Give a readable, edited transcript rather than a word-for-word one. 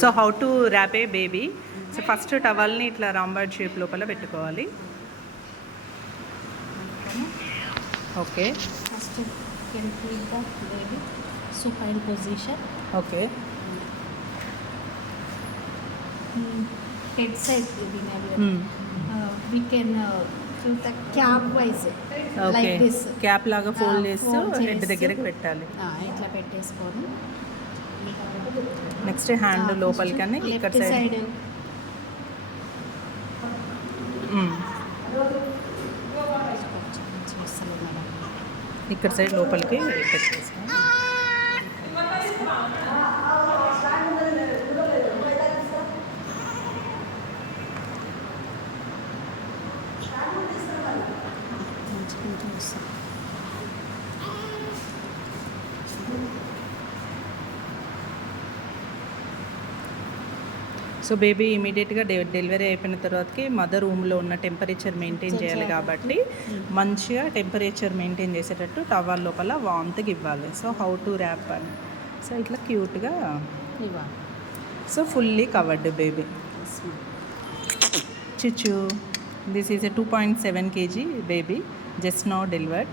So how to wrap a baby. So first టవల్ని ఇట్లా rhomboid shape లోపల పెట్టుకోవాలి. Okay, first can keep the baby supine position. Okay, Head side we can do the cap wise like this. Cap లాగా ఫోల్డ్ చేస్తూ fold head చేస్తూ దగ్గరికి పెట్టాలి. ఇట్లా పెట్టేసుకొని నెక్స్ట్ హ్యాండ్ లోపలికని ఇక్కడ లెఫ్ట్ సైడ్ సైడ్ చేస్తాను మేడం. ఇక్కడ సైడ్ లోపలికి పెట్టేసి కొంచెం వస్తాను. సో బేబీ ఇమీడియట్గా డెలివరీ అయిపోయిన తర్వాతకి మదర్ రూమ్లో ఉన్న టెంపరేచర్ మెయింటైన్ చేయాలి కాబట్టి మంచిగా టెంపరేచర్ మెయింటైన్ చేసేటట్టు టవల్ లోపల వామ్త్గా ఇవ్వాలి. సో హౌ టు ర్యాప్ అని, సో ఇట్లా క్యూట్గా, ఇవ్వాలి. So fully covered baby. చిచ్చు, this is a 2.7 kg baby just now delivered.